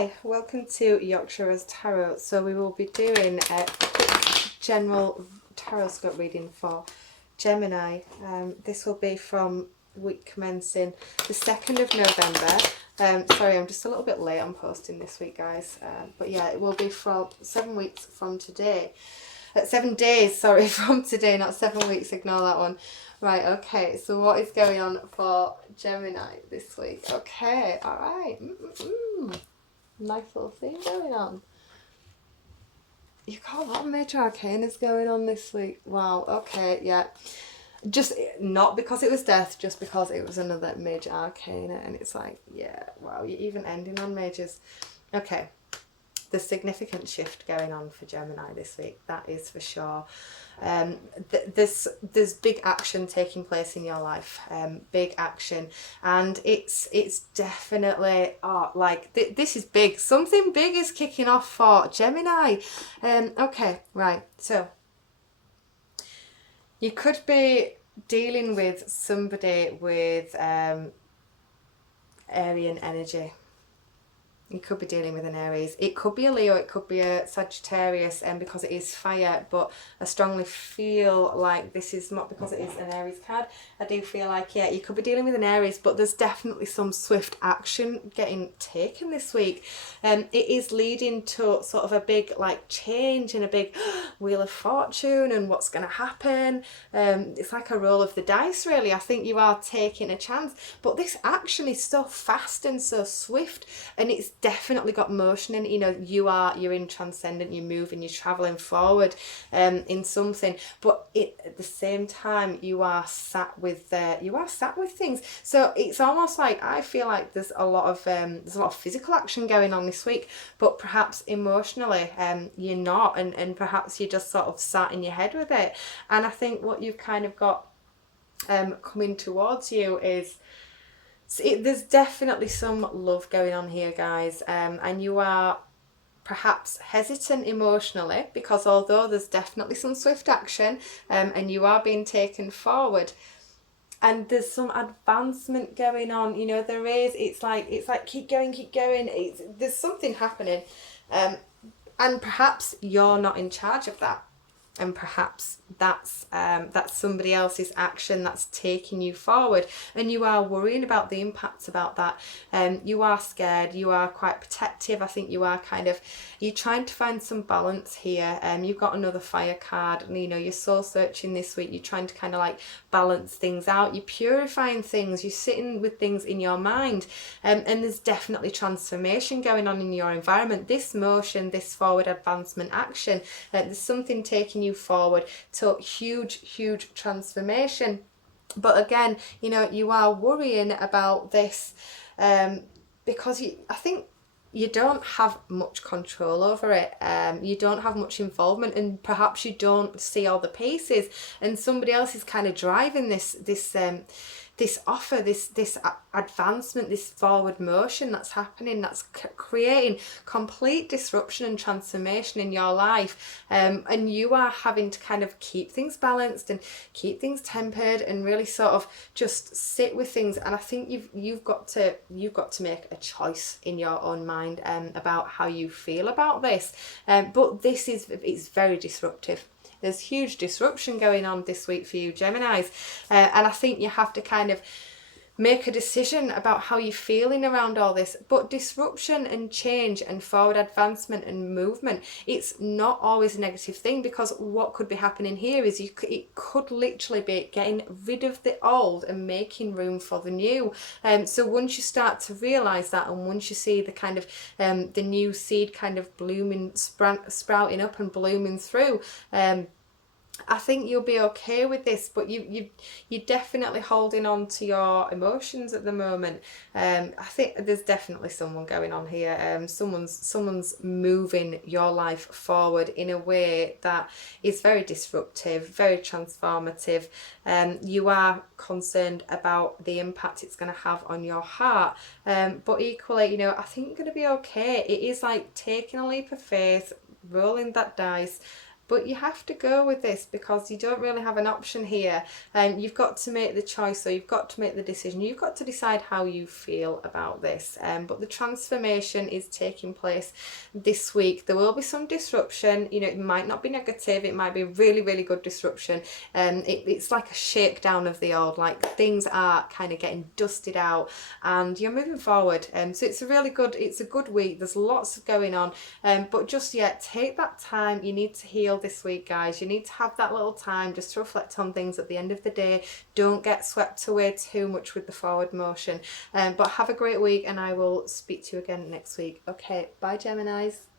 Hi, welcome to Yorkshire's Tarot. So we will be doing a quick general Tarrotscope reading for Gemini. This will be from week commencing the 2nd of November. Sorry, I'm just a little bit late on posting this week, guys. But yeah, it will be from 7 weeks from today. 7 days, sorry, from today, not 7 weeks, ignore that one. Right, okay, so what is going on for Gemini this week? Okay, alright. Nice little thing going on. You've got a lot of major arcanas going on this week. Wow, okay, yeah. Just not because it was death, just because it was another major arcana, and it's like, yeah, wow, you're even ending on majors. Okay. There's significant shift going on for Gemini this week, that is for sure. There's big action taking place in your life, big action, and it's definitely this is big. Something big is kicking off for Gemini. Okay, right. So you could be dealing with somebody with Aryan energy. You could be dealing with an Aries. It could be a Leo, it could be a Sagittarius, and because it is fire, but I strongly feel like this is not because it is an Aries card. I do feel like, yeah, you could be dealing with an Aries, but there's definitely some swift action getting taken this week. It is leading to sort of a big like change and a big wheel of fortune and what's going to happen. It's like a roll of the dice, really. I think you are taking a chance, but this action is so fast and so swift, and it's definitely got motion in it. You know, you're in transcendent, you're moving, you're traveling forward in something, but at the same time you are sat with things. So it's almost like I feel like there's a lot of physical action going on this week, but perhaps emotionally you're not, and perhaps you're just sort of sat in your head with it. And I think what you've kind of got coming towards you is there's definitely some love going on here, guys, and you are perhaps hesitant emotionally because although there's definitely some swift action and you are being taken forward and there's some advancement going on, you know, it's like keep going, there's something happening, and perhaps you're not in charge of that. And perhaps that's somebody else's action that's taking you forward, and you are worrying about the impacts about that. You are scared, you are quite protective. I think you're trying to find some balance here. You've got another fire card, and you know, you're soul searching this week. You're trying to kind of like balance things out. You're purifying things. You're sitting with things in your mind, and there's definitely transformation going on in your environment. This motion, this forward advancement action, there's something taking you forward to huge transformation. But again, you know, you are worrying about this because I think you don't have much control over it. You don't have much involvement, and perhaps you don't see all the pieces, and somebody else is kind of driving this offer, this advancement, this forward motion that's happening, that's creating complete disruption and transformation in your life, and you are having to kind of keep things balanced and keep things tempered and really sort of just sit with things. And I think you've got to make a choice in your own mind about how you feel about this, but it's very disruptive. There's huge disruption going on this week for you, Geminis. And I think you have to kind of make a decision about how you're feeling around all this. But disruption and change and forward advancement and movement, it's not always a negative thing, because what could be happening here is it could literally be getting rid of the old and making room for the new. So once you start to realise that, and once you see the kind of the new seed kind of blooming, sprouting up and blooming through, I think you'll be okay with this. But you're definitely holding on to your emotions at the moment. I think there's definitely someone going on here. Someone's moving your life forward in a way that is very disruptive, very transformative. You are concerned about the impact it's going to have on your heart. But equally, you know, I think you're going to be okay. It is like taking a leap of faith, rolling that dice, but you have to go with this because you don't really have an option here. You've got to make the choice, so you've got to make the decision. You've got to decide how you feel about this. But the transformation is taking place this week. There will be some disruption. You know, it might not be negative. It might be really, really good disruption. It's like a shakedown of the old. Like things are kind of getting dusted out, and you're moving forward. So it's a good week. There's lots going on. But just yet, take that time. You need to heal this week, guys. You need to have that little time just to reflect on things at the end of the day. Don't get swept away too much with the forward motion. But have a great week, and I will speak to you again next week. Okay, bye, Geminis.